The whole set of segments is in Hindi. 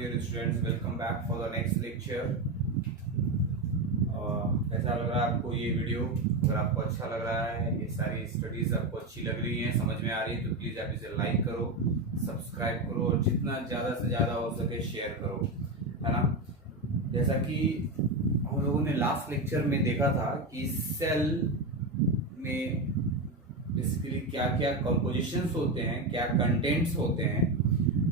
dear students, welcome back for the next lecture. कैसा लग रहा है आपको ये वीडियो? अगर आपको अच्छा लग रहा है, ये सारी स्टडीज आपको अच्छी लग रही हैं, समझ में आ रही है, तो प्लीज आप इसे लाइक करो, सब्सक्राइब करो और जितना ज्यादा से ज्यादा हो सके शेयर करो, है ना। जैसा कि हम लोगों ने लास्ट लेक्चर में देखा था कि सेल में बेसिकली क्या क्या कंपोजिशंस होते हैं, क्या कंटेंट्स होते हैं,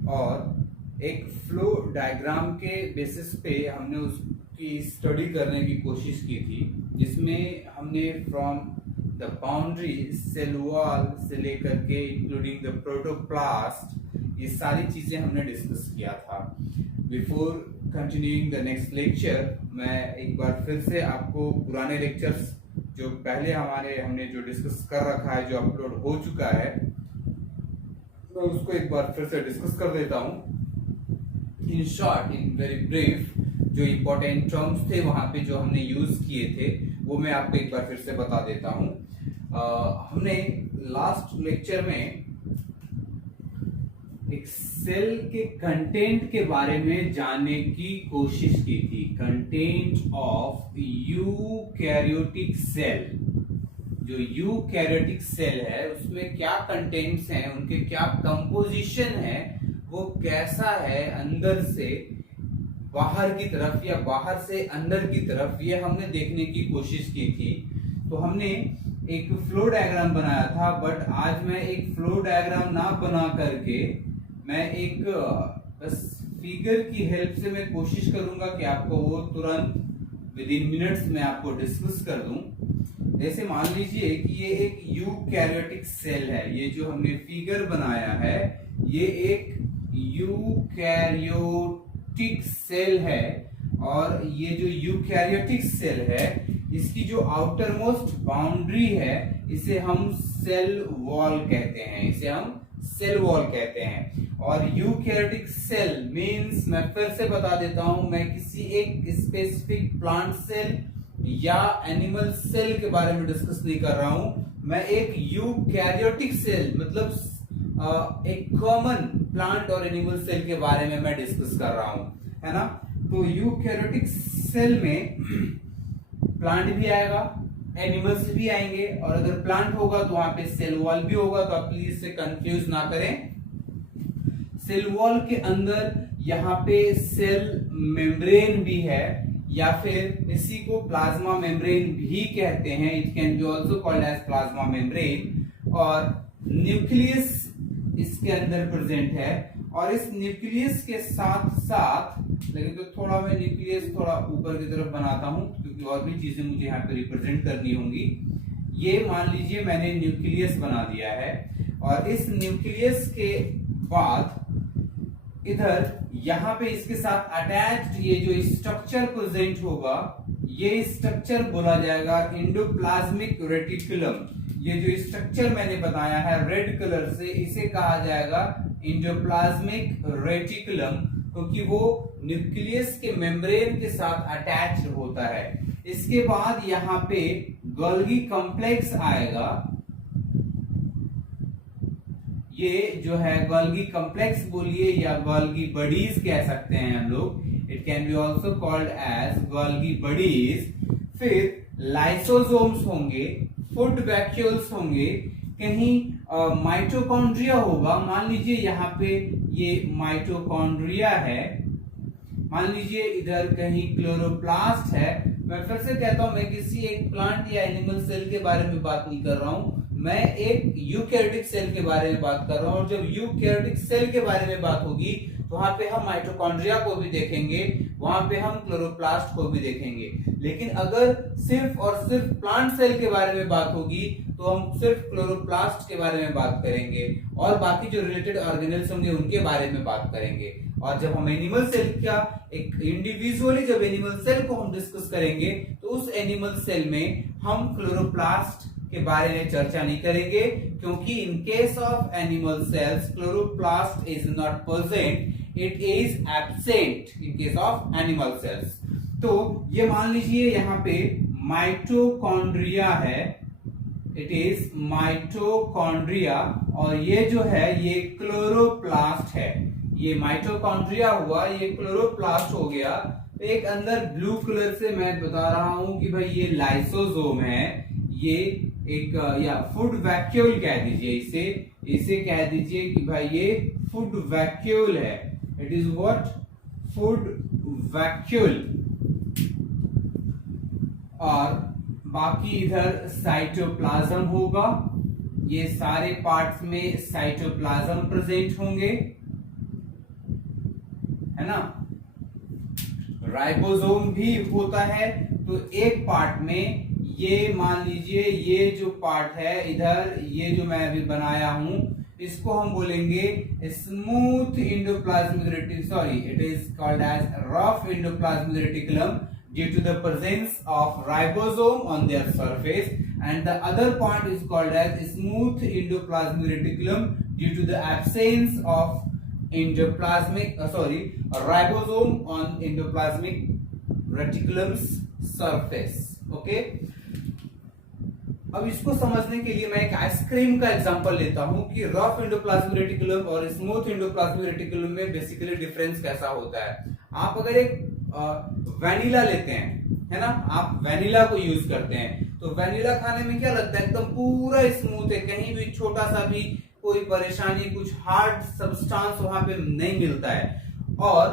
और एक फ्लो डायग्राम के बेसिस पे हमने उसकी स्टडी करने की कोशिश की थी, जिसमें हमने from the boundary cell wall से लेकर के इंक्लूडिंग द प्रोटोप्लास्ट ये सारी चीजें हमने डिस्कस किया था। Before continuing the next lecture, मैं एक बार फिर से आपको पुराने लेक्चर्स जो पहले हमने जो डिस्कस कर रखा है, जो अपलोड हो चुका है, मैं उसको एक बार फिर से डिस्कस कर देता हूँ। In short, in very brief, जो इम्पोर्टेंट टर्म्स थे वहां पे जो हमने यूज किए थे वो मैं आपको एक बार फिर से बता देता हूँ। हमने लास्ट लेक्चर में एक सेल के कंटेंट के बारे में जानने की कोशिश की थी। कंटेंट ऑफ यूकैरियोटिक सेल, जो यूकैरियोटिक सेल है उसमें क्या कंटेंट्स हैं, उनके क्या कंपोजिशन है, वो कैसा है अंदर से बाहर की तरफ या बाहर से अंदर की तरफ, ये हमने देखने की कोशिश की थी। तो हमने एक फ्लो डायग्राम बनाया था, बट आज मैं एक फ्लो डायग्राम ना बना करके मैं एक बस फिगर की हेल्प से मैं कोशिश करूंगा कि आपको वो तुरंत विद इन मिनट्स में आपको डिस्कस कर दूं। जैसे मान लीजिए कि ये एक यूकैरियोटिक सेल है, ये जो हमने फिगर बनाया है ये एक यूकैरियोटिक सेल है, और ये जो यूकैरियोटिक सेल है इसकी जो आउटर मोस्ट बाउंड्री है इसे हम सेल वॉल कहते हैं, इसे हम सेल वॉल कहते हैं। और यूकैरियोटिक सेल मींस, मैं फिर से बता देता हूं, मैं किसी एक स्पेसिफिक प्लांट सेल या एनिमल सेल के बारे में डिस्कस नहीं कर रहा हूं, मैं एक यूकैरियोटिक सेल मतलब एक कॉमन प्लांट और एनिमल सेल के बारे में मैं डिस्कस कर रहा हूं, है ना। तो यूकैरियोटिक सेल में प्लांट भी आएगा, एनिमल्स भी आएंगे, और अगर प्लांट होगा तो वहां पे सेल वॉल भी होगा, तो आप प्लीज से कंफ्यूज ना करें। सेल वॉल के अंदर यहाँ पे सेल मेम्ब्रेन भी है, या फिर इसी को प्लाज्मा मेम्ब्रेन भी कहते हैं, it can be also called as plasma membrane. और न्यूक्लियस इसके अंदर प्रेजेंट है, और इस न्यूक्लियस के साथ साथ, लेकिन तो थोड़ा मैं न्यूक्लियस थोड़ा ऊपर की तरफ बनाता हूं क्योंकि और भी चीजें मुझे यहाँ पे रिप्रेजेंट करनी होंगी। ये मान लीजिए मैंने न्यूक्लियस बना दिया है, और इस न्यूक्लियस के बाद इधर यहाँ पे इसके साथ अटैच्ड ये जो स्ट्रक्चर प्रेजेंट होगा, ये स्ट्रक्चर बोला जाएगा एंडोप्लाज्मिक रेटिकुलम। ये जो स्ट्रक्चर मैंने बताया है रेड कलर से, इसे कहा जाएगा एंडोप्लाज्मिक रेटिकुलम, क्योंकि वो न्यूक्लियस के मेम्ब्रेन के साथ अटैच्ड होता है। इसके बाद यहाँ पे गोल्गी कॉम्प्लेक्स आएगा, ये जो है गोल्गी कॉम्प्लेक्स बोलिए या गोल्गी बॉडीज कह सकते हैं हम लोग, it can be also called as Golgi bodies. फिर लाइसोसोम्स होंगे, फूड वैक्यूल्स होंगे, कहीं माइटोकॉन्ड्रिया होगा। मान लीजिए यहाँ पे ये माइटोकॉन्ड्रिया है, मान लीजिए इधर कहीं क्लोरोप्लास्ट है। मैं फिर से कहता हूं, मैं किसी एक प्लांट या एनिमल सेल के बारे में बात नहीं कर रहा हूं, मैं एक यूकैरियोटिक सेल के बारे में बात कर रहा हूं। और जब यूकैरियोटिक सेल के बारे में बात होगी तो वहां पे हम माइटोकॉन्ड्रिया को भी देखेंगे, वहां पे हम क्लोरोप्लास्ट को भी देखेंगे। लेकिन अगर सिर्फ और सिर्फ प्लांट सेल के बारे में बात होगी तो हम सिर्फ क्लोरोप्लास्ट के बारे में बात करेंगे, और बाकी जो रिलेटेड ऑर्गेनेल्स होंगे उनके बारे में बात करेंगे। और जब हम एनिमल सेल का एक इंडिविजुअली जब एनिमल सेल को हम डिस्कस करेंगे तो उस एनिमल सेल में हम क्लोरोप्लास्ट के बारे में चर्चा नहीं करेंगे, क्योंकि इन case of animal cells chloroplast is not present, it is absent in case of animal cells. तो ये मान लीजिए यहाँ पे माइटोकॉन्ड्रिया है, इट इज माइटोकॉन्ड्रिया, और ये जो है ये क्लोरोप्लास्ट है। ये माइटोकॉन्ड्रिया हुआ, ये क्लोरोप्लास्ट हो गया। एक अंदर ब्लू कलर से मैं बता रहा हूं कि भाई ये लाइसोसोम है, ये एक या फूड वैक्यूल कह दीजिए इसे, इसे कह दीजिए कि भाई ये फूड वैक्यूल है। It is what? Food vacuole. और बाकी इधर साइटोप्लाज्म होगा, ये सारे पार्ट्स में साइटोप्लाज्म प्रेजेंट होंगे, है ना। राइबोसोम भी होता है। तो एक पार्ट में ये मान लीजिए ये जो पार्ट है इधर, ये जो मैं अभी बनाया हूं, इसको हम बोलेंगे smooth endoplasmic reticulum, sorry it is called as rough endoplasmic reticulum due to the presence of ribosome on their surface, and the other part is called as smooth endoplasmic reticulum due to the absence of ribosome on endoplasmic reticulum's surface. Okay, अब इसको समझने के लिए मैं एक आइसक्रीम का एग्जांपल लेता हूं कि रफ एंडोप्लाज्मिक रेटिकुलम और स्मूथ एंडोप्लाज्मिक रेटिकुलम में बेसिकली डिफरेंस कैसा होता है। आप अगर एक वैनिला लेते हैं, है ना, आप वैनिला को यूज करते हैं, तो वैनिला खाने में क्या लगता है, एकदम पूरा स्मूथ है, कहीं भी छोटा सा भी कोई परेशानी, कुछ हार्ड सब्सटेंस वहां पे नहीं मिलता है। और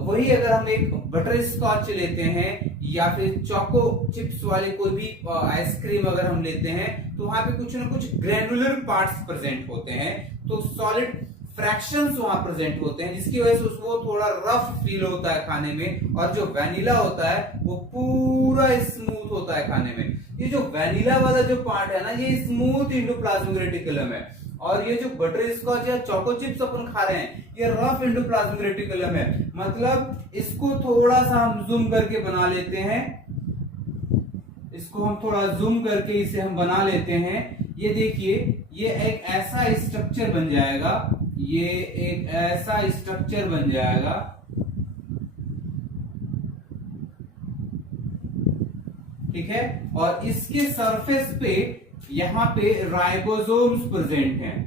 वही अगर हम एक बटर स्कॉच लेते हैं या फिर चोको चिप्स वाले कोई भी आइसक्रीम अगर हम लेते हैं, तो वहां पे कुछ ना कुछ ग्रैनुलर पार्ट्स प्रेजेंट होते हैं, तो सॉलिड फ्रैक्शंस वहां प्रेजेंट होते हैं, जिसकी वजह से उसको थोड़ा रफ फील होता है खाने में। और जो वैनिला होता है वो पूरा स्मूथ होता है खाने में। ये जो वैनिला वाला जो पार्ट है ना, ये स्मूथ एंडोप्लाज्मिक रेटिकुलम है, और ये जो बटर स्कॉच या चोको चिप्स अपन खा रहे हैं ये रफ एंडोप्लाज्मिक रेटिकुलम है। मतलब इसको थोड़ा सा हम जूम करके बना लेते हैं, इसको हम थोड़ा जूम करके इसे हम बना लेते हैं। ये देखिए, ये एक ऐसा स्ट्रक्चर बन जाएगा, ये एक ऐसा स्ट्रक्चर बन जाएगा, ठीक है। और इसके सरफेस पे यहां पे राइबोसोम्स प्रेजेंट हैं।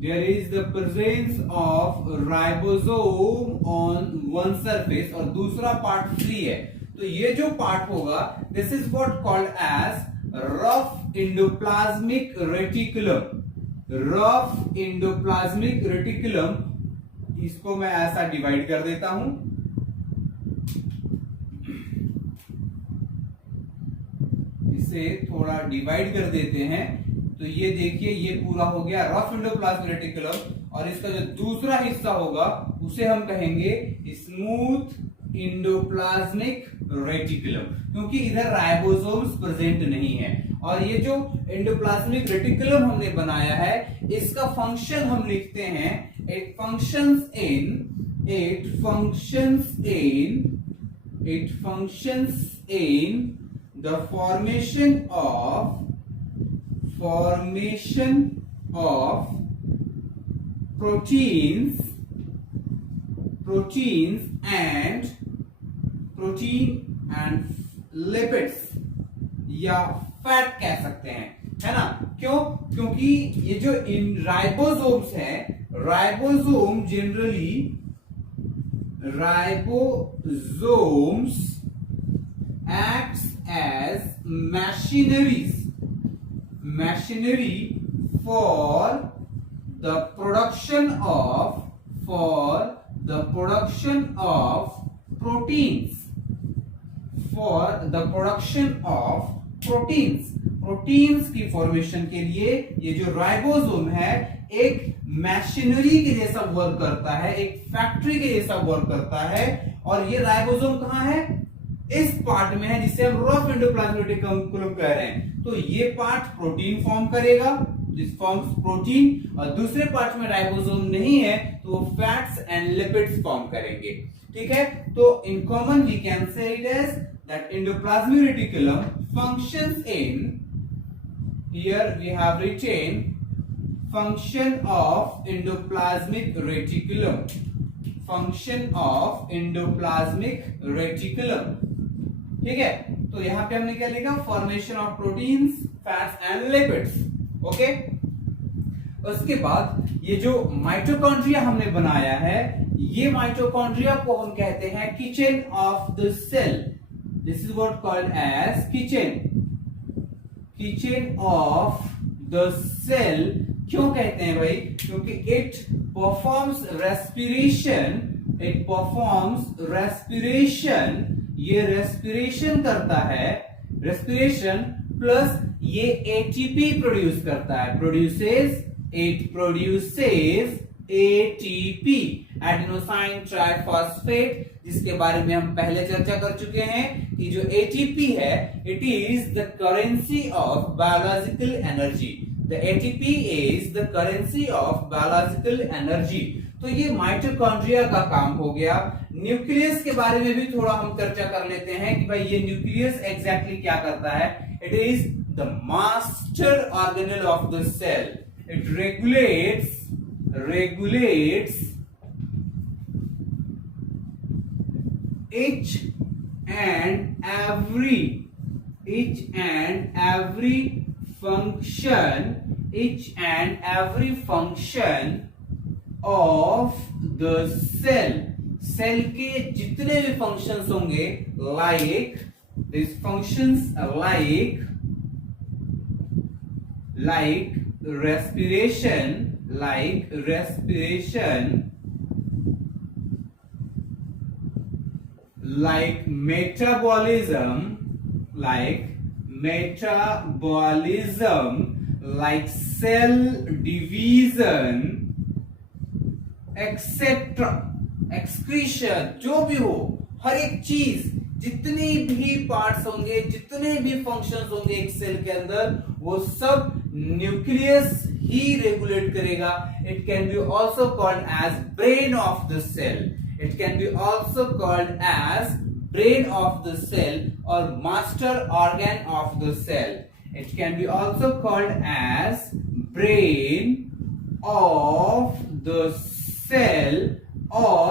There is the presence of ribosome on one surface, और दूसरा पार्ट फ्री है। तो ये जो पार्ट होगा, this is what called as rough endoplasmic reticulum. Rough endoplasmic reticulum, इसको मैं ऐसा डिवाइड कर देता हूं, इसे थोड़ा डिवाइड कर देते हैं। तो ये देखिए, ये पूरा हो गया रफ एंडोप्लाज्मिक रेटिकुलम, और इसका जो दूसरा हिस्सा होगा उसे हम कहेंगे स्मूथ एंडोप्लाज्मिक रेटिकुलम, क्योंकि इधर राइबोसोम्स प्रेजेंट नहीं है। और ये जो एंडोप्लाज्मिक रेटिकुलम हमने बनाया है, इसका फंक्शन हम लिखते हैं, it functions in the formation of proteins and lipids या फैट कह सकते हैं, है ना। क्यों? क्योंकि ये जो इन राइबोसोम्स है, ribosome generally acts as machinery for the production of proteins की फॉर्मेशन के लिए ये जो राइबोसोम है एक मशीनरी के जैसा वर्क करता है, एक फैक्ट्री के जैसा वर्क करता है। और ये राइबोसोम कहां है? इस पार्ट में है, जिसे हम रफ एंडोप्लाज्मिक रेटिकुलम कह रहे हैं। तो ये पार्ट प्रोटीन फॉर्म करेगा, दिस फॉर्म्स प्रोटीन, और दूसरे पार्ट में राइबोसोम नहीं है तो वो फैट्स एंड लिपिड्स फॉर्म करेंगे, ठीक है। तो in common we can say it as that endoplasmic reticulum functions in, here we have written function of endoplasmic reticulum, ठीक है। तो यहां पे हमने क्या लिखा? Formation of proteins, fats and lipids, okay. उसके बाद ये जो माइटोकॉन्ड्रिया हमने बनाया है, ये माइटोकॉन्ड्रिया को हम कहते हैं kitchen of the cell. This is what called as kitchen of the cell. क्यों कहते हैं भाई? क्योंकि इट परफॉर्म्स रेस्पिरेशन, ये रेस्पिरेशन करता है, रेस्पिरेशन प्लस ये एटीपी प्रोड्यूस करता है, it produces ATP, adenosine triphosphate, जिसके बारे में हम पहले चर्चा कर चुके हैं कि जो एटीपी है, it is the currency of biological energy. The ATP is the currency of biological energy. तो ये माइटोकॉन्ड्रिया का काम हो गया। न्यूक्लियस के बारे में भी थोड़ा हम चर्चा कर लेते हैं कि भाई ये न्यूक्लियस एग्जैक्टली क्या करता है। It is the master organelle of the cell. It regulates each and every function of the cell के जितने भी फंक्शंस होंगे, like these functions like respiration, like metabolism, like cell division, etc. excretion, जो भी हो, हर एक चीज, जितनी भी पार्ट्स होंगे, जितने भी फंक्शंस होंगे एक सेल के अंदर, वो सब न्यूक्लियस ही रेगुलेट करेगा। It can be also called as brain of the cell. It can be also called as brain of the cell or master organ of the cell. It can be also called as brain of the cell or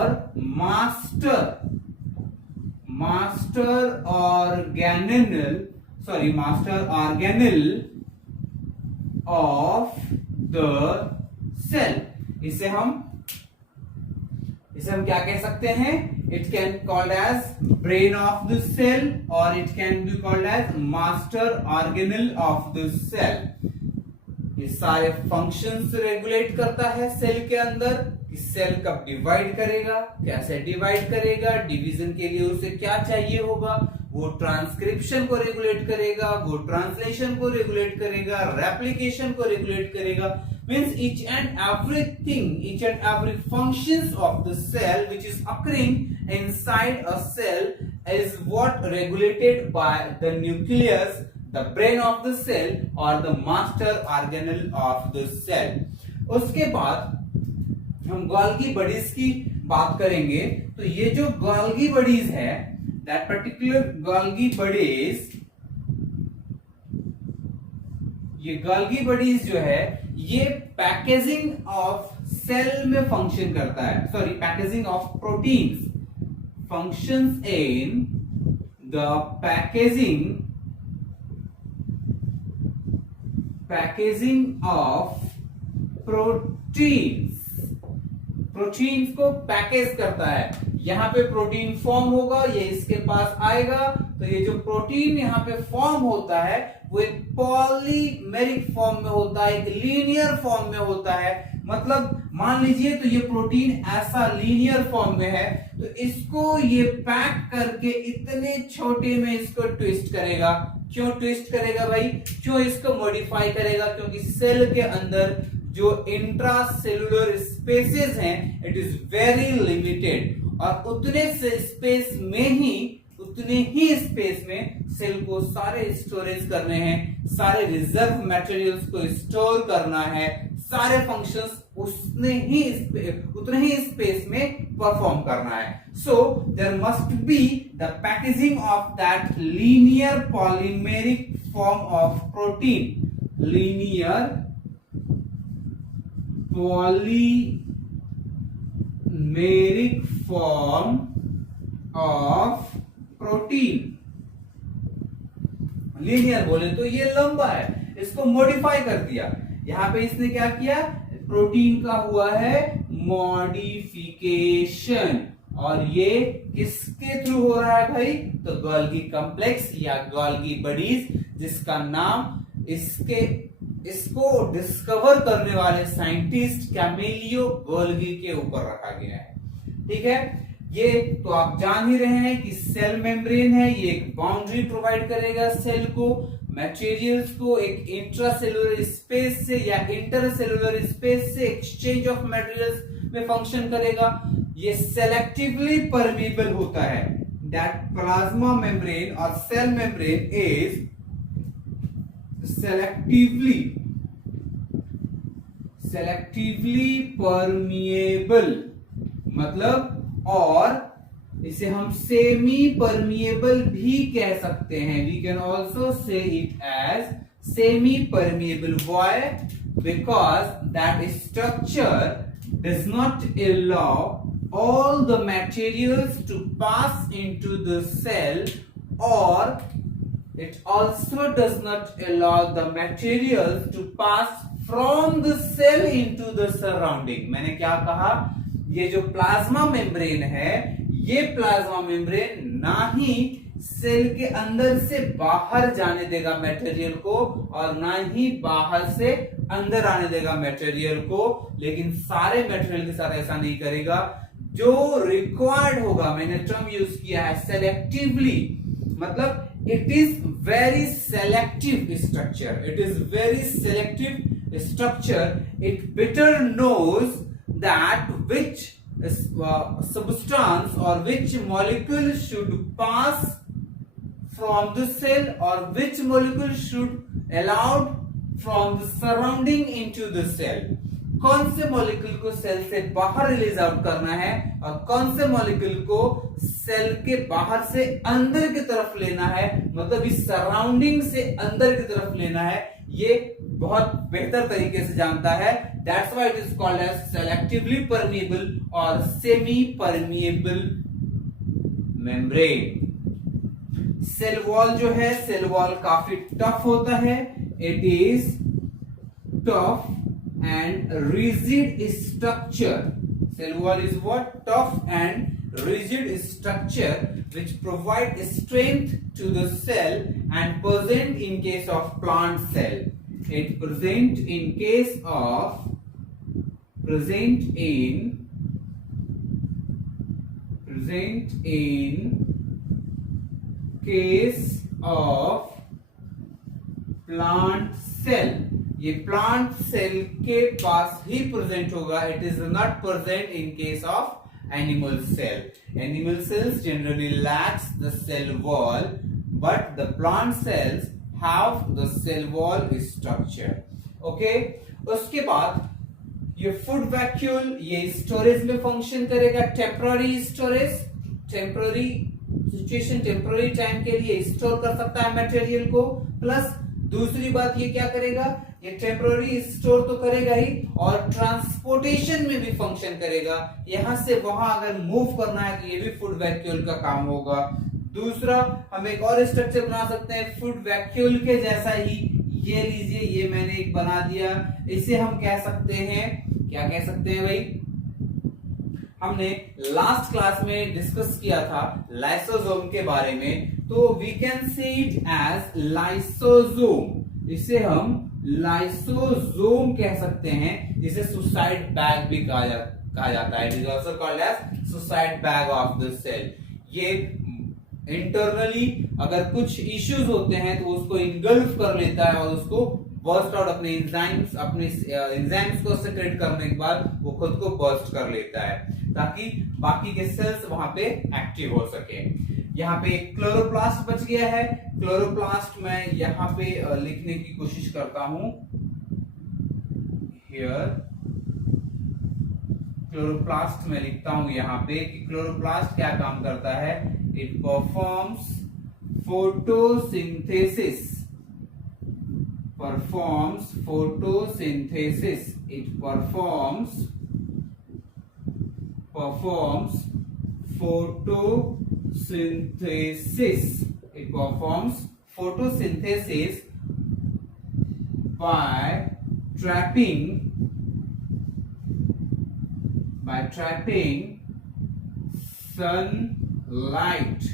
master organelle of the cell. इसे हम क्या कह सकते हैं? It can called as brain of the cell और it can be called as master organelle of the cell. ये सारे फंक्शंस रेगुलेट करता है सेल के अंदर कि सेल कब डिवाइड करेगा, कैसे डिवाइड करेगा, डिवीजन के लिए उसे क्या चाहिए होगा, वो ट्रांसक्रिप्शन को रेगुलेट करेगा, वो ट्रांसलेशन को रेगुलेट करेगा, रेप्लिकेशन को रेगुलेट करेगा। Means each and every functions of the cell which is occurring inside a cell is what regulated by the nucleus, the brain of the cell or the master organelle of the cell. उसके बाद हम गोल्गी बॉडीज की बात करेंगे। तो ये जो गोल्गी बॉडीज है, that particular गोल्गी बॉडीज, ये गोल्गी बॉडीज जो है, ये पैकेजिंग ऑफ सेल में फंक्शन करता है, sorry packaging of proteins, functions in the packaging of proteins को पैकेज करता है। यहाँ पे प्रोटीन फॉर्म होगा, ये इसके पास आएगा, तो ये जो प्रोटीन यहाँ पे फॉर्म होता है वो एक पॉलीमेरिक फॉर्म में होता है, एक लीनियर फॉर्म में होता है। मतलब मान लीजिए तो ये प्रोटीन ऐसा लीनियर फॉर्म में है, तो इसको ये पैक करके इतने छोटे में इसको ट्विस्ट करेगा। क्यों ट्विस्ट करेगा भाई? क्यों इसको मॉडिफाई करेगा? क्योंकि सेल के अंदर जो इंट्रासेलुलर स्पेसेस हैं, इट इज वेरी लिमिटेड, और उतने ही स्पेस में सेल को सारे स्टोरेज करने हैं, सारे रिजर्व मटेरियल्स को स्टोर करना है, सारे फंक्शंस उतने ही स्पेस में परफॉर्म करना है। So there must be the packaging of that linear polymeric form of protein, linear polymeric form of protein. Linear बोले तो ये लंबा है, इसको मॉडिफाई कर दिया। यहां पे इसने क्या किया? प्रोटीन का हुआ है मॉडिफिकेशन, और ये किसके थ्रू हो रहा है भाई? तो गोल्गी कॉम्प्लेक्स या गोल्गी बॉडीज, जिसका नाम इसको डिस्कवर करने वाले साइंटिस्ट कैमिलियो गोल्गी के ऊपर रखा गया है। ठीक है, ये तो आप जान ही रहे हैं कि सेल मेम्ब्रेन है, ये एक बाउंड्री प्रोवाइड करेगा सेल को, मटेरियल्स को एक इंट्रासेलुलर स्पेस से या इंटरसेलुलर स्पेस से एक्सचेंज ऑफ मटेरियल्स में फंक्शन करेगा। ये सेलेक्टिवली परमीबल होता है, दैट प्लाज्मा मेम्ब्रेन और cell membrane is selectively permeable, मतलब, और इसे हम सेमी परमिएबल भी कह सकते हैं। We can also say it as semi permeable. Why? Because that structure does not allow all the materials to pass into the cell, और it also does not allow the materials to pass from the cell into the surrounding। मैंने क्या कहा? ये जो प्लाज्मा मेम्ब्रेन है, ये प्लाज्मा मेम्ब्रेन ना ही सेल के अंदर से बाहर जाने देगा मटेरियल को, और ना ही बाहर से अंदर आने देगा मटेरियल को, लेकिन सारे मटेरियल के साथ ऐसा नहीं करेगा। जो रिक्वायर्ड होगा, मैंने टर्म यूज किया है सेलेक्टिवली, मतलब it is very selective structure, it is very selective structure, it better knows that which substance or which molecule should pass from the cell or which molecule should allowed from the surrounding into the cell। कौन से मॉलिक्यूल को सेल से बाहर रिलीज आउट करना है और कौन से मॉलिक्यूल को सेल के बाहर से अंदर की तरफ लेना है, मतलब इस सराउंडिंग से अंदर की तरफ लेना है, ये बहुत बेहतर तरीके से जानता है। That's why it is called as selectively permeable और semi permeable membrane. Cell wall जो है, सेल वॉल काफी टफ होता है। It is tough and rigid structure. Cell wall is what? Tough and rigid structure which provide strength to the cell and present in case of plant cell. It present in case of case of plant cell। ये प्लांट सेल के पास ही प्रेजेंट होगा। It is not present in case of animal cell. Animal cells generally lacks the cell wall, but the plant cells have the cell wall structure. Okay, उसके बाद ये फूड वैक्यूल, ये स्टोरेज में फंक्शन करेगा। Temporary storage, temporary situation, temporary time के लिए स्टोर कर सकता है मटेरियल को। प्लस दूसरी बात ये क्या करेगा, ये टेम्पररी स्टोर तो करेगा ही, और ट्रांसपोर्टेशन में भी फंक्शन करेगा। यहां से वहां अगर मूव करना है तो ये भी फूड वैक्यूल का काम होगा। दूसरा, हम एक और स्ट्रक्चर बना सकते हैं फूड वैक्यूल के जैसा ही। ये लीजिए, ये मैंने एक बना दिया। इसे हम कह सकते हैं, क्या कह सकते हैं भाई? हमने लास्ट क्लास में डिस्कस किया था लाइसोसोम के बारे में, तो we can say it as lysosome. इसे हम लाइसोसोम कह सकते हैं, जिसे सुसाइड बैग भी कहा जाता है। It is also called as suicide bag of the cell. ये इंटरनली अगर कुछ इश्यूज होते हैं तो उसको इनगल्फ कर लेता है और उसको बर्स्ट आउट, अपने एंजाइम्स को सेक्रेट करने के बाद वो खुद को बर्स्ट कर लेता है, ताकि बाकी के सेल्स वहां पे एक्टिव हो सके। यहाँ पे क्लोरोप्लास्ट बच गया है। क्लोरोप्लास्ट मैं यहाँ पे लिखने की कोशिश करता हूं। हियर क्लोरोप्लास्ट मैं लिखता हूं यहाँ पे कि क्लोरोप्लास्ट क्या काम करता है। It performs photosynthesis, it performs photosynthesis by trapping by trapping sunlight,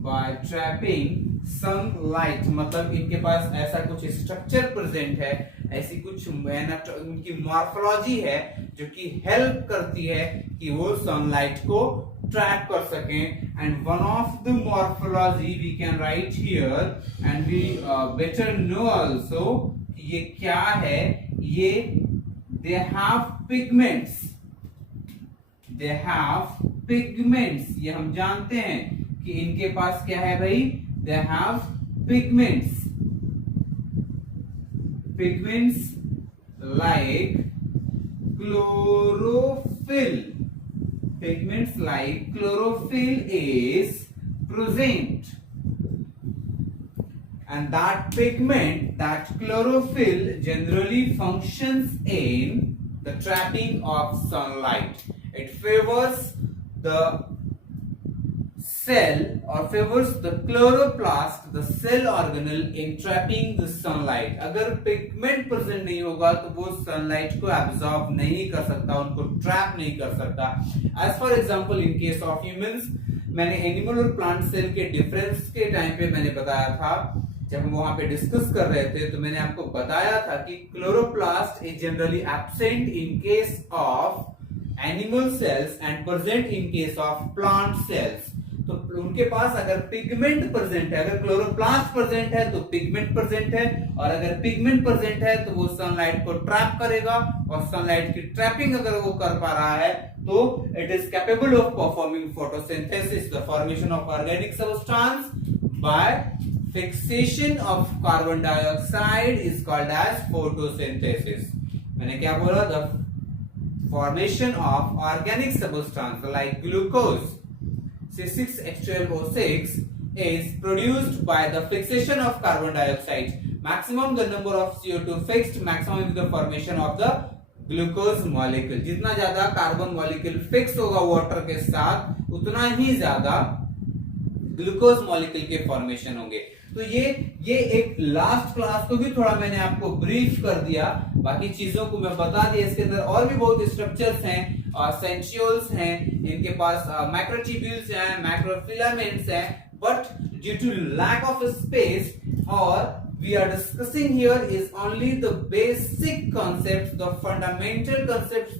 by trapping sunlight, मतलब इनके पास ऐसा कुछ स्ट्रक्चर प्रेजेंट है, ऐसी कुछ उनकी मॉर्फोलॉजी है जो कि हेल्प करती है कि वो सनलाइट को ट्रैप कर सकें। And one of the morphology we can write here and we better know also ये क्या है। ये they have pigments, they have pigments, ये हम जानते हैं कि इनके पास क्या है भाई, they have pigments, pigments like chlorophyll, pigments like chlorophyll is present, and that pigment, that chlorophyll generally functions in the trapping of sunlight. It favors the cell or favors the chloroplast, the cell organelle in trapping the sunlight. अगर पिगमेंट प्रेजेंट नहीं होगा तो वो सनलाइट को एब्जॉर्ब नहीं कर सकता, उनको ट्रैप नहीं कर सकता। As for example in case of humans, मैंने एनिमल और प्लांट सेल के डिफरेंस के टाइम पे मैंने बताया था, जब हम वहां पे डिस्कस कर रहे थे तो मैंने आपको बताया था कि chloroplast is generally absent in case of animal cells and present in case of plant cells. तो उनके पास अगर पिगमेंट प्रेजेंट है, अगर क्लोरोप्लास्ट प्रेजेंट है तो पिगमेंट प्रेजेंट है, और अगर पिगमेंट प्रेजेंट है तो वो सनलाइट को ट्रैप करेगा, और सनलाइट की ट्रैपिंग अगर वो कर पा रहा है तो it is capable of performing photosynthesis, the formation of organic substance by fixation of carbon dioxide is called as photosynthesis. मैंने क्या बोला, the formation of organic substance like glucose C6H12O6 is produced by the fixation of carbon dioxide. Maximum the number of CO2 fixed, maximum is the formation of the glucose molecule. जितना ज्यादा कार्बन मॉलिक्यूल फिक्स होगा वाटर के साथ, उतना ही ज्यादा ग्लूकोज मॉलिक्यूल के फॉर्मेशन होंगे। तो ये एक लास्ट क्लास को भी थोड़ा मैंने आपको ब्रीफ कर दिया, बाकी चीजों को मैं बता दिया। इसके अंदर और भी बहुत स्ट्रक्चर्स हैं, सेंट्रियोल्स हैं, इनके पास माइक्रोट्यूब्यूल्स हैं, माइक्रोफिलामेंट्स हैं, but due to lack of space और we are discussing here is only the basic concepts, the fundamental concepts,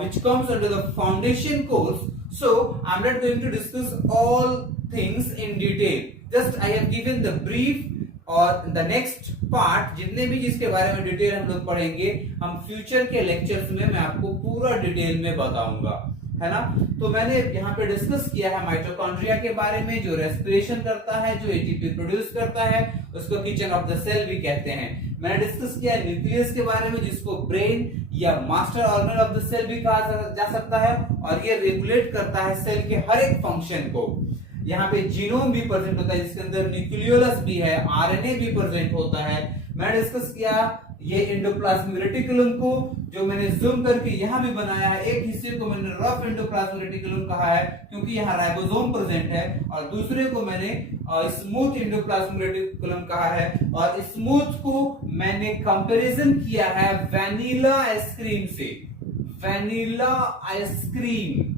which comes under the foundation course. So I'm not going to discuss all things in detail. Just I have given the brief, और the next part जितने भी जिसके बारे में डिटेल हम लोग पढ़ेंगे, हम फ्यूचर के लेक्चर्स में मैं आपको पूरा डिटेल में बताऊंगा, है ना। तो मैंने यहाँ पे डिस्कस किया है माइटोकॉन्ड्रिया के बारे में, जो रेस्पिरेशन करता है, जो एटीपी प्रोड्यूस करता है, उसको किचन ऑफ द सेल भी कहते हैं। मैंने डिस्कस किया न्यूक्लियस के बारे में, जिसको ब्रेन या master organ of the cell भी कहा जा सकता है, और ये रेगुलेट करता है सेल के हर एक फंक्शन को। यहाँ पे जीनोम भी प्रेजेंट होता है, जिसके अंदर न्यूक्लियोलस भी है, आरएनए भी प्रेजेंट होता है। मैंने डिस्कस किया ये एंडोप्लाज्मिक रेटिकुलम को, जो मैंने जूम करके यहाँ भी बनाया है। एक हिस्से को मैंने रफ एंडोप्लाज्मिक रेटिकुलम कहा है क्योंकि यहाँ राइबोसोम प्रेजेंट है, और दूसरे को मैंने स्मूथ एंडोप्लाज्मिक रेटिकुलम कहा है। और स्मूथ को मैंने कंपैरिजन किया है वैनिला आइसक्रीम से। वैनिला आइसक्रीम,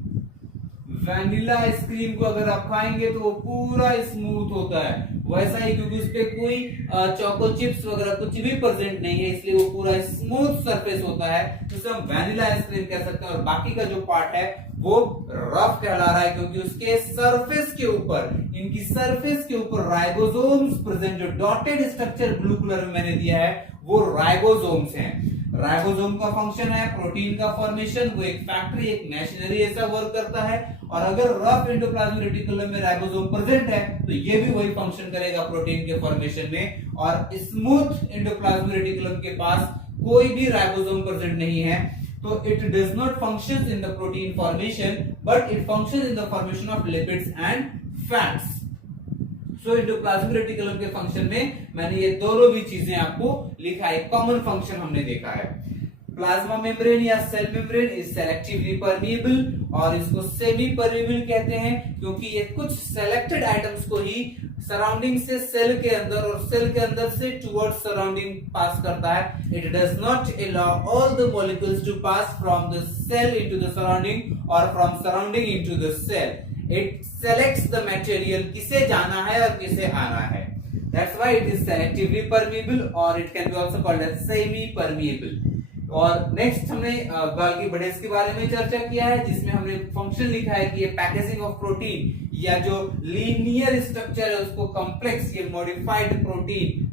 वैनिला आइसक्रीम को अगर आप खाएंगे तो वो पूरा स्मूथ होता है, वैसा ही, क्योंकि उस पे कोई चोको चिप्स वगैरह कुछ भी प्रेजेंट नहीं है, इसलिए वो पूरा स्मूथ सरफेस होता है, जिसे हम वैनिला आइसक्रीम कह सकते हैं। और बाकी का जो पार्ट है वो रफ कहला रहा है, क्योंकि उसके सरफेस के ऊपर, इनकी सरफेस के ऊपर राइबोसोम्स प्रेजेंट, जो डॉटेड स्ट्रक्चर ब्लू कलर में मैंने दिया है वो राइबोसोम्स हैं। राइबोसोम का फंक्शन है प्रोटीन का फॉर्मेशन, वो एक फैक्ट्री, एक मशीनरी ऐसा वर्क करता है। और अगर रफ एंडोप्लाज्मिक रेटिकुलम में राइबोसोम प्रेजेंट है तो ये भी वही फंक्शन करेगा प्रोटीन के फॉर्मेशन में। और स्मूथ एंडोप्लाज्मिक रेटिकुलम के पास कोई भी राइबोसोम प्रेजेंट नहीं है, तो it does not function in the protein formation, but it function in the formation of lipids and fats. So endoplasmic reticulum के फंक्शन में मैंने ये दोनों भी चीजें आपको लिखा है, कॉमन फंक्शन हमने देखा है। प्लाज्मा मेम्ब्रेन या cell membrane is selectively permeable, और इसको सेमी परमिएबल कहते हैं क्योंकि ये कुछ सेलेक्टेड आइटम्स को ही सराउंडिंग से सेल के अंदर और सेल के अंदर से टुवर्ड्स सराउंडिंग पास करता है। It does not allow all the molecules to pass from the cell into the surrounding और from surrounding into the cell. It selects the material, किसे जाना है और किसे आना है। That's why it is selectively permeable और it can be also called as semi permeable। और नेक्स्ट हमने गाल्गी बडेस के बारे में चर्चा किया है, जिसमें हमने फंक्शन लिखा है कि ये पैकेजिंग ऑफ प्रोटीन या जो लीनियर स्ट्रक्चर है उसको कॉम्प्लेक्स, ये modified protein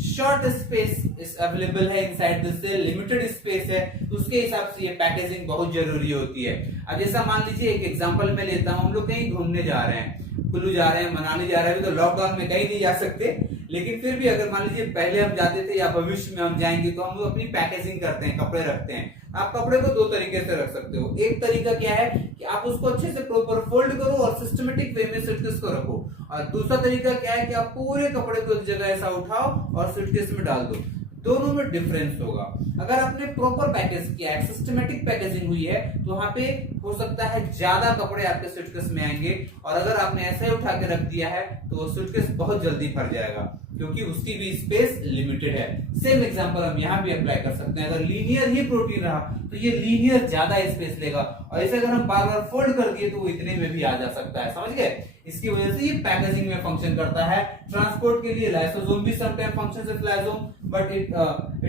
short space is available है inside the cell, limited space है, तो उसके हिसाब से ये पैकेजिंग बहुत जरूरी होती है। अब जैसा मान लीजिए एक एग्जांपल मैं लेता हूं, हम लोग कहीं घूमने जा रहे हैं, कुल्लू जा रहे हैं, मनाली जा रहे हैं, तो लॉकडाउन में कहीं नहीं जा सकते, लेकिन फिर भी अगर मान लीजिए पहले हम जाते थे या भविष्य में हम जाएंगे तो हम लोग अपनी पैकेजिंग करते हैं, कपड़े रखते हैं। आप कपड़े को दो तरीके से रख सकते हो। एक तरीका क्या है कि आप उसको अच्छे से प्रॉपर फोल्ड करो और सिस्टमेटिक वे में सूटकेस को रखो, और दूसरा तरीका क्या है कि आप पूरे कपड़े को एक जगह ऐसा उठाओ और सूटकेस में डाल दो। दोनों में डिफरेंस होगा। अगर आपने प्रॉपर पैकेज किया है, सिस्टमेटिक पैकेजिंग हुई है, तो वहां पे हो सकता है ज्यादा कपड़े आपके सूटकेस में आएंगे, और अगर आपने ऐसे ही उठा के रख दिया है तो वो सूटकेस बहुत जल्दी भर जाएगा क्योंकि उसकी भी स्पेस लिमिटेड है। सेम एग्जांपल हम यहाँ भी अप्लाई कर सकते हैं। अगर लीनियर ही प्रोटीन रहा तो ये लीनियर ज्यादा स्पेस लेगा, और ऐसे अगर हम बार बार फोल्ड कर दिए तो वो इतने में भी आ जा सकता है। समझ गए? इसकी वजह से ये पैकेजिंग में फंक्शन करता है। ट्रांसपोर्ट के लिए लाइसोसोम भी sometime functions as lysosome, but it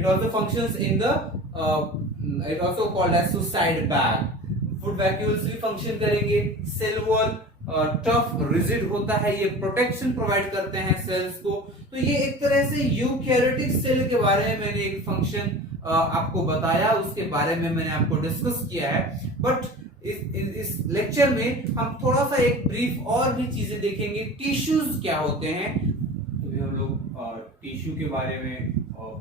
also functions in the it also called as suicide bag. Food vacuoles भी फंक्शन करेंगे। सेल वॉल टफ रिजिड होता है, ये प्रोटेक्शन प्रोवाइड करते हैं सेल्स को। तो ये एक तरह से यूकैरियोटिक सेल के बारे में मैंने एक फंक्शन आपको बताया, उसके बारे में मैंने आपको डिस्कस किया है। बट इस लेक्चर में हम थोड़ा सा एक ब्रीफ और भी चीजें देखेंगे। टिश्यूज क्या होते हैं, तो हम लोग टिश्यू के बारे में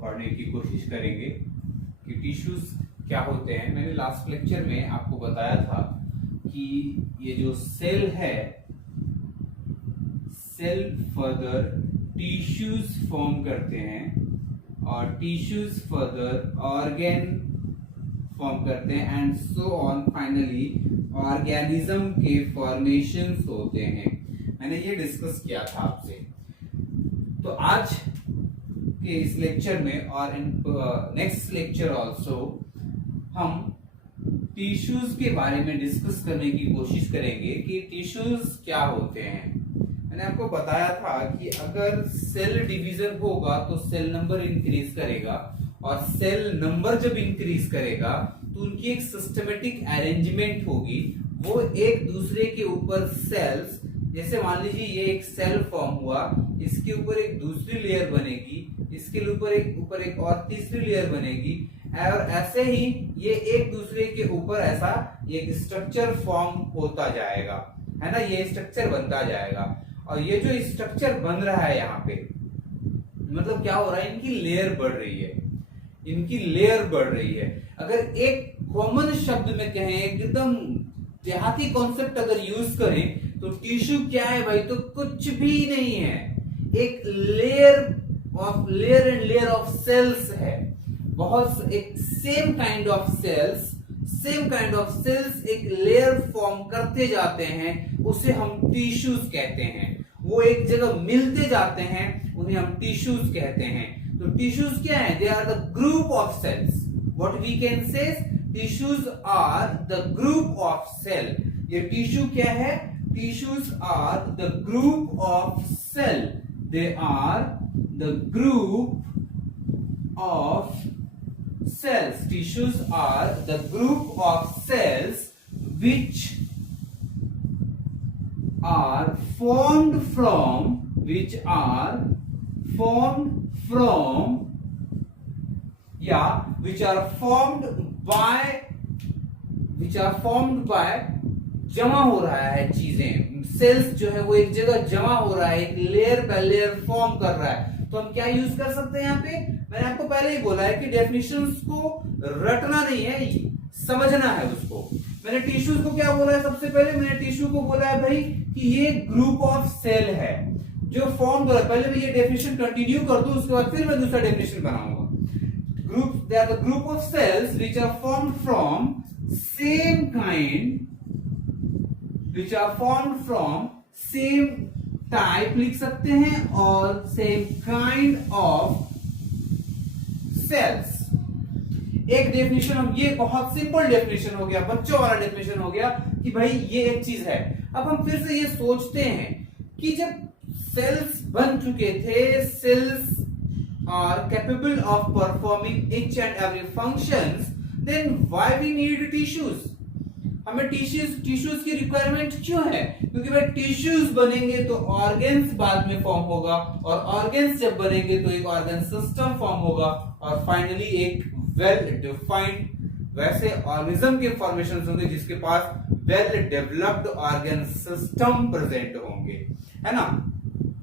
पढ़ने की कोशिश करेंगे कि टिश्यूज क्या होते हैं। मैंने लास्ट लेक्चर में आपको बताया था कि ये जो सेल है, सेल फर्दर टिश्यूज फॉर्म करते हैं, और टिश्यूज फर्दर ऑर्गेन फॉर्म करते हैं, and so on. Finally organism के फॉर्मेशंस होते हैं। मैंने ये डिस्कस किया था आपसे। तो आज के इस लेक्चर में और इन नेक्स्ट लेक्चर ऑल्सो हम टिश्यूज के बारे में डिस्कस करने की कोशिश करेंगे कि टिश्यूज क्या होते हैं। मैंने आपको बताया था कि अगर सेल डिवीजन होगा तो सेल नंबर इंक्रीज करेगा, और सेल नंबर जब इंक्रीज करेगा तो उनकी एक सिस्टमेटिक अरेंजमेंट होगी। वो एक दूसरे के ऊपर सेल्स, जैसे मान लीजिए ये एक सेल फॉर्म हुआ, इसके ऊपर एक दूसरी लेयर बनेगी, इसके ऊपर एक और तीसरी लेयर बनेगी, और ऐसे ही ये एक दूसरे के ऊपर ऐसा एक स्ट्रक्चर फॉर्म होता जाएगा, है ना। ये स्ट्रक्चर बनता जाएगा, और ये जो स्ट्रक्चर बन रहा है यहाँ पे, मतलब क्या हो रहा है, इनकी लेयर बढ़ रही है, इनकी लेयर बढ़ रही है। अगर एक कॉमन शब्द में कहें, एकदम देहाती कॉन्सेप्ट अगर यूज करें, तो टिश्यू क्या है भाई, तो कुछ भी नहीं है, एक layer and layer of cells है। बहुत एक सेम काइंड ऑफ सेल्स एक लेयर फॉर्म करते जाते हैं, उसे हम टिश्यूज कहते हैं। वो एक जगह मिलते जाते हैं, उन्हें हम टिश्यूज कहते हैं। तो टिश्यूज क्या है? They are the group of cells. What we can say, tissues are the group of cell. ये टिश्यू क्या है? Tissues are the group of cell. They are the group of cells. Tissues are the group of cells which are formed from जमा हो रहा है चीजें। सेल्स जो है वो एक जगह जमा हो रहा है, एक लेयर बाय लेयर फॉर्म कर रहा है। तो हम क्या यूज कर सकते हैं यहाँ पे? मैंने आपको पहले ही बोला है कि डेफिनेशंस को रटना नहीं है, समझना है उसको। मैंने टिश्यूज को क्या बोला है? सबसे पहले मैंने टिश्यू को बोला है भाई कि ये ग्रुप ऑफ सेल है जो फॉर्म कर रहा है। पहले मैं ये डेफिनेशन कंटिन्यू कर दूं, उसके बाद फिर मैं दूसरा डेफिनेशन बनाऊंगा। groups, they are the group of cells which are formed from same kind, which are formed from same type लिख सकते हैं और same kind of cells. एक डेफिनेशन, हम ये बहुत सिंपल डेफिनेशन हो गया, बच्चों वाला डेफिनेशन हो गया कि भाई ये एक चीज है. अब हम फिर से ये सोचते हैं कि जब सेल्स बन चुके थे, sales are capable of performing each and every functions, then why we need tissues? हमें टिश्यूज की रिक्वायरमेंट क्यों है? क्योंकि भाई टिश्यूज बनेंगे तो ऑर्गन्स बाद में फॉर्म होगा, और ऑर्गन्स जब बनेंगे तो एक ऑर्गन सिस्टम फॉर्म होगा, और फाइनली एक वेल डिफाइंड वैसे ऑर्गेनिज्म के फॉर्मेशन होंगे जिसके पास well developed organ system present होंगे, है ना.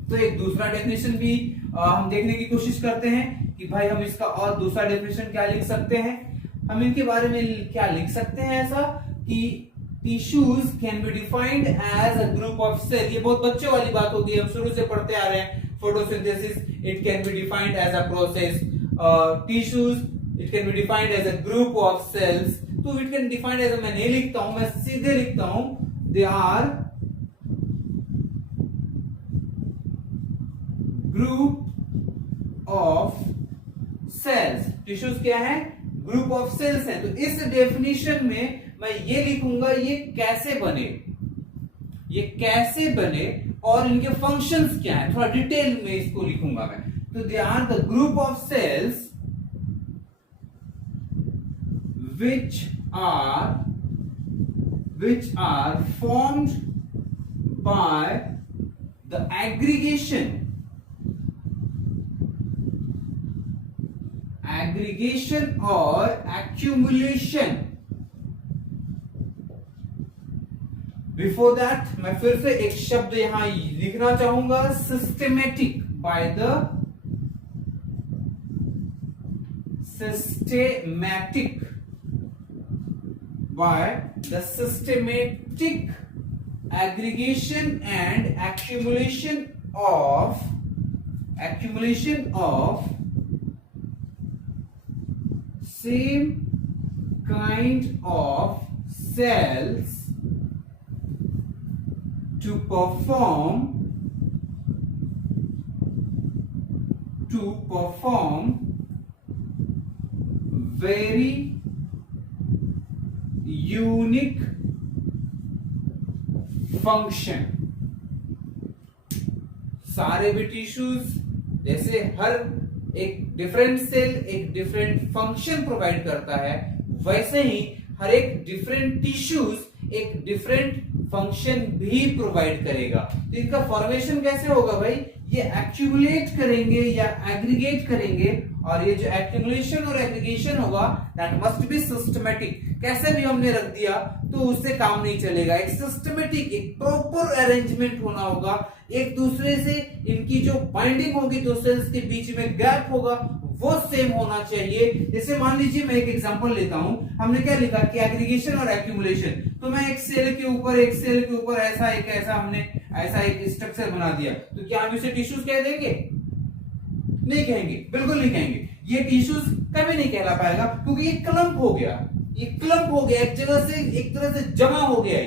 तो एक दूसरा डेफिनेशन भी हम देखने की कोशिश करते हैं कि भाई हम इसका और दूसरा डेफिनेशन क्या लिख सकते हैं. हम इनके बारे में क्या लिख सकते हैं ऐसा कि tissues can be defined as a group of cell. ये बहुत बच्चों वाली बात होगी, हम शुरू से पढ़ते आ रहे हैं. Photosynthesis it can be defined as a process, tissues it can be defined as a group of cells. तो इट कैन डिफाइंड एज, मैं नहीं लिखता हूं, मैं सीधे लिखता हूं, they are group of cells. Tissues क्या है? ग्रुप ऑफ सेल्स है. तो इस डेफिनेशन में मैं ये लिखूंगा ये कैसे बने, ये कैसे बने और इनके फंक्शंस क्या है, थोड़ा डिटेल में इसको लिखूंगा मैं. तो they are the group of cells which are formed by the aggregation or accumulation. Before that मैं फिर से एक शब्द यहां लिखना चाहूंगा, systematic. By the systematic aggregation and accumulation of same kind of cells to perform very unique function. सारे भी टिश्यूज जैसे हर एक डिफरेंट सेल एक डिफरेंट फंक्शन प्रोवाइड करता है, वैसे ही हर एक डिफरेंट टिश्यूज एक डिफरेंट फंक्शन भी प्रोवाइड करेगा. तो इनका फॉर्मेशन कैसे होगा भाई? ये एक्यूमुलेट करेंगे या एग्रीगेट करेंगे, और ये जो एक्यूमुलेशन और एग्रीगेशन होगा दैट मस्ट बी सिस्टमेटिक. कैसे भी हमने रख दिया तो उससे काम नहीं चलेगा. एक सिस्टमेटिक, एक प्रॉपर अरेंजमेंट होना होगा. एक दूसरे से इनकी जो बाइंडिंग होगी, दो सेल्स के बीच में गैप होगा, वो सेम होना चाहिए. जैसे मान लीजिए मैं एक एग्जांपल लेता हूं, हमने क्या लिखा कि एग्रीगेशन और एक्यूमुलेशन. तो मैं एक सेल के ऊपर ऐसा एक स्ट्रक्चर बना दिया, तो क्या हम इसे टिश्यूज कह देंगे? नहीं कहेंगे, बिल्कुल नहीं कहेंगे. ये टिश्यूज कभी नहीं कहला पाएगा, क्योंकि ये क्लम्प हो गया, एक जगह से एक तरह से जमा हो गया,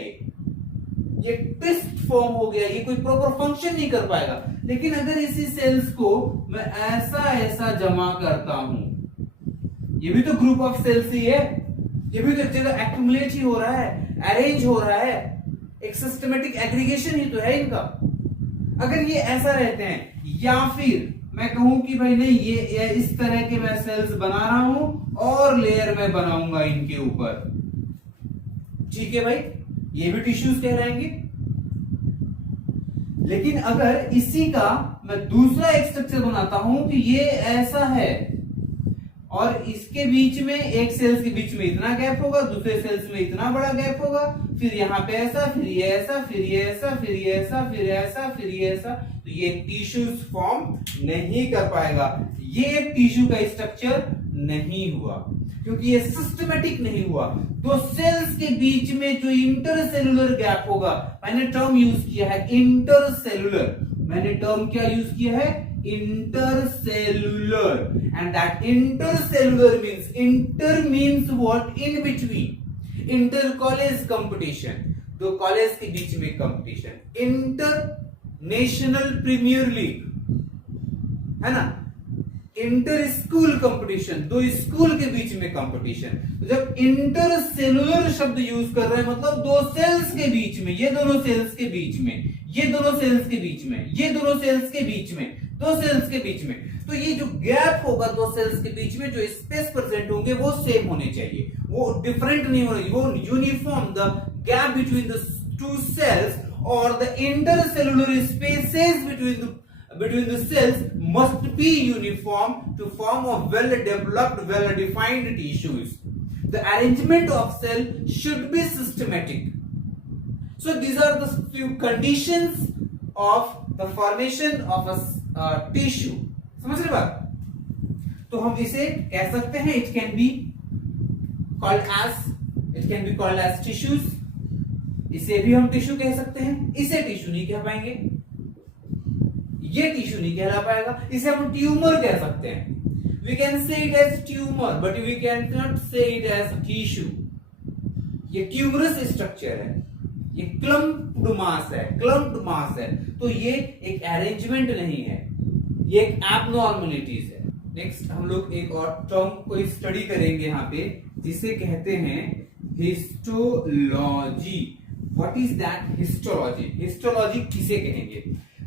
ये ट्विस्ट फॉर्म हो गया, ये कोई प्रॉपर फंक्शन नहीं कर पाएगा. लेकिन अगर इसी सेल्स को मैं ऐसा जमा करता हूं, ये भी तो ग्रुप ऑफ सेल्स ही है, ये भी तो एक जगह एक्यूमुलेट ही हो रहा है, अरेंज हो रहा है, एक सिस्टमेटिक एग्रीगेशन ही तो है इनका. अगर ये ऐसा रहते हैं, या फिर मैं कहूं कि भाई नहीं, ये इस तरह के मैं सेल्स बना रहा हूं और लेयर में बनाऊंगा इनके ऊपर, ठीक है भाई, ये भी टिश्यूज कहलाएंगे. लेकिन अगर इसी का मैं दूसरा एक स्ट्रक्चर बनाता हूं कि ये ऐसा है और इसके बीच में एक सेल्स के बीच में इतना गैप होगा, दूसरे सेल्स में इतना बड़ा गैप होगा, फिर यहां पे ऐसा, फिर ये ऐसा, फिर ये ऐसा, फिर ये ऐसा, फिर ऐसा, फिर ये ऐसा, तो ये टिश्यूज फॉर्म नहीं कर पाएगा. ये एक टिश्यू का स्ट्रक्चर नहीं हुआ, क्योंकि ये सिस्टमेटिक नहीं हुआ. दो सेल्स के बीच में जो इंटरसेलुलर गैप होगा, मैंने टर्म यूज किया है इंटरसेलुलर. मैंने टर्म क्या यूज किया है? intercellular, and that intercellular means what? In between. Inter college competition, दो कॉलेज के बीच में कंपटीशन, इंटरनेशनल प्रीमियर लीग है ना, इंटर स्कूल कंपटीशन, दो स्कूल के बीच में कंपटीशन। तो जब इंटर सेलुलर शब्द यूज कर रहे हैं मतलब दो सेल्स के बीच में, ये दोनों सेल्स के बीच में, ये दोनों सेल्स के बीच में, ये दोनों सेल्स के बीच में, दो सेल्स के बीच में। तो ये जो गैप होगा दो सेल्स के बीच में, जो स्पेस प्रेजेंट होंगे वो सेम होने चाहिए, वो डिफरेंट नहीं होने चाहिए, वो uniform. The gap between the two cells और the intercellular spaces between the cells must be uniform to form a well developed, well defined tissues. The arrangement of cell should be systematic. So these are the few conditions of the formation of a tissue. समझ रहे बात? तो हम इसे कह सकते हैं, it can be called as tissues. इसे भी हम टिश्यू कह सकते हैं, इसे टिश्यू नहीं कह पाएंगे, ये टिश्यू नहीं कहला पाएगा, इसे हम ट्यूमर कह सकते हैं। We can say it as tumor, but we cannot say it as tissue. ये ट्यूमरस स्ट्रक्चर है, ये क्लम्प्ड मास है, तो ये एक अरेंजमेंट नहीं है, ये एक एबनॉर्मलिटीज है। नेक्स्ट हम लोग एक और टर्म को स्टडी करेंगे यहाँ पे, जिसे कहते हैं histology. What is that histology? Histology किसे कहेंगे?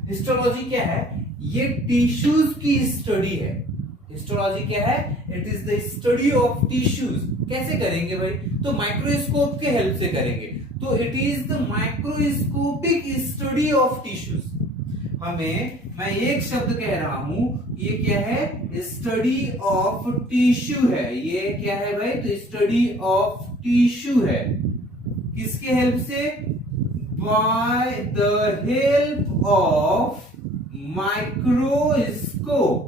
हिस्टोलॉजी क्या है? ये टिश्यूज की स्टडी है। हिस्टोलॉजी क्या है? It is the study of tissues. कैसे करेंगे भाई? तो माइक्रोस्कोप के हेल्प से करेंगे। तो it is the microscopic study of tissues. मैं एक शब्द कह रहा हूं, ये क्या है? स्टडी ऑफ टिश्यू है। ये क्या है भाई? तो स्टडी ऑफ टिश्यू है। किसके हेल्प से? By the help of microscope.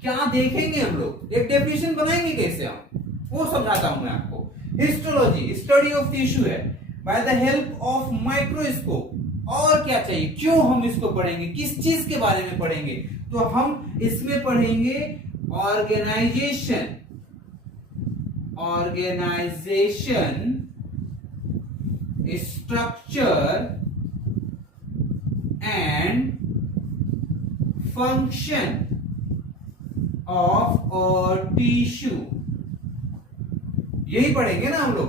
क्या देखेंगे हम लोग? एक डेफिनेशन बनाएंगे कैसे हम, वो समझाता हूं मैं आपको। हिस्टोलॉजी स्टडी ऑफ टिश्यू है by the help of microscope. और क्या चाहिए? क्यों हम इसको पढ़ेंगे? किस चीज के बारे में पढ़ेंगे? तो हम इसमें पढ़ेंगे organisation structure and function of a tissue. यही पढ़ेंगे ना हम लोग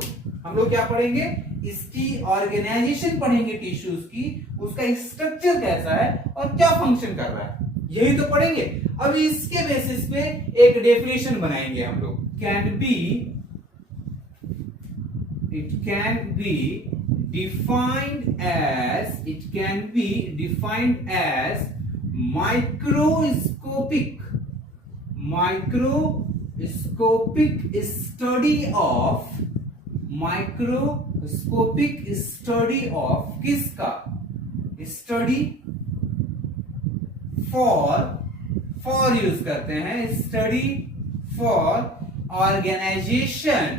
क्या पढ़ेंगे? इसकी ऑर्गेनाइजेशन पढ़ेंगे टिश्यूज की, उसका स्ट्रक्चर कैसा है और क्या फंक्शन कर रहा है, यही तो पढ़ेंगे। अब इसके बेसिस पे एक डेफिनेशन बनाएंगे हम लोग। it can be defined as microscopic study of किसका? स्टडी फॉर यूज करते हैं, study for organisation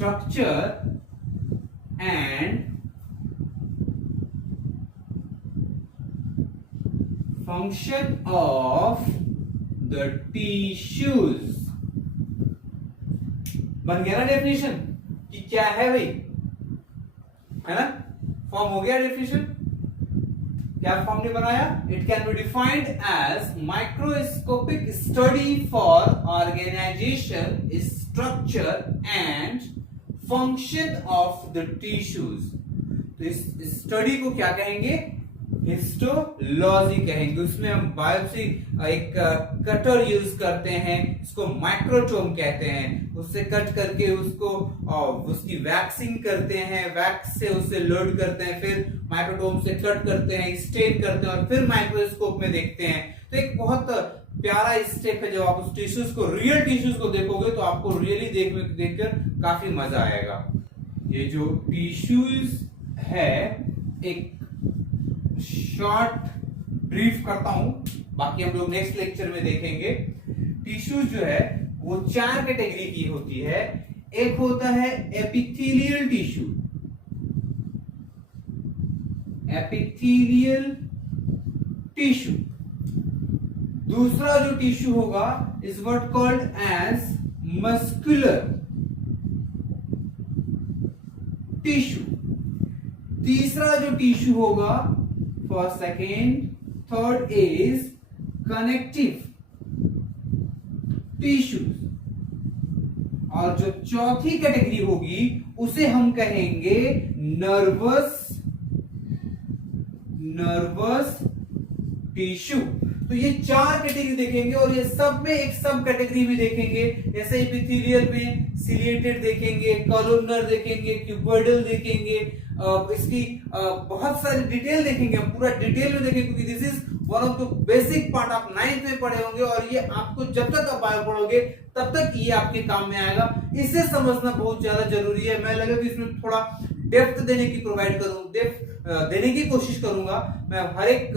structure and function of the tissues। बन गया ना डेफिनेशन कि क्या है भाई, है ना? फॉर्म हो गया डेफिनेशन। क्या फॉर्म ने बनाया? It can be defined as microscopic study for organisation structure and function of the tissues. तो इस स्टडी को क्या कहेंगे? हिस्टोलॉजी कहेंगे। उसमें हम बायोप्सी एक कटर यूज करते हैं, इसको माइक्रोटोम कहते हैं। उससे कट करके उसको उसकी वैक्सिंग करते हैं, वैक्स से उसे लोड करते हैं, फिर माइक्रोटोम से कट करते हैं, स्टेन करते हैं और फिर माइक्रोस्कोप में देखते हैं। तो एक बहुत प्यारा स्टेप है। जब आप उस टिश्यूज को, रियल टिश्यूज को देखोगे तो आपको रियली देखकर काफी मजा आएगा। ये जो टिश्यूज है, एक शॉर्ट ब्रीफ करता हूं। बाकी हम लोग नेक्स्ट लेक्चर में देखेंगे। टिश्यूज जो है वो 4 कैटेगरी की होती है। एक होता है एपिथेलियल टिश्यू, एपिथेलियल टिश्यू। दूसरा जो टिश्यू होगा is what called as muscular tissue. तीसरा जो टिश्यू होगा for second third is connective tissues. और जो चौथी कैटेगरी होगी उसे हम कहेंगे नर्वस टिश्यू। तो ये 4 कैटेगरी देखेंगे और ये सब में एक सब कैटेगरी भी देखेंगे। जैसे एपिथेलियल में सिलिएटेड देखेंगे, कॉलमनर देखेंगे, क्यूबॉइडल देखेंगे, इसकी बहुत सारी डिटेल देखेंगे, पूरा डिटेल में देखेंगे क्योंकि this is one of the basic part आप 9th में पढ़े होंगे और ये आपको जब तक आप बायो पढ़ोगे तब तक ये आपके काम में आएगा। इसे समझना बहुत ज्यादा जरूरी है। मैं लगा कि इसमें थोड़ा डेप्थ देने की देने की कोशिश करूंगा। मैं हर एक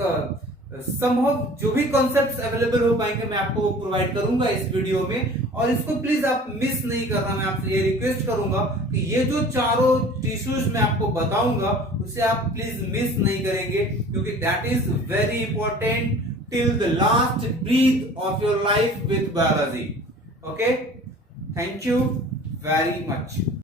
संभव जो भी कॉन्सेप्ट्स अवेलेबल हो पाएंगे मैं आपको प्रोवाइड करूंगा इस वीडियो में, और इसको प्लीज आप मिस नहीं करना। मैं आपसे ये रिक्वेस्ट करूंगा कि ये जो चारों टिश्यूज मैं आपको बताऊंगा उसे आप प्लीज मिस नहीं करेंगे, क्योंकि that is very important till the last breath of your life with biology. Okay, thank you very much.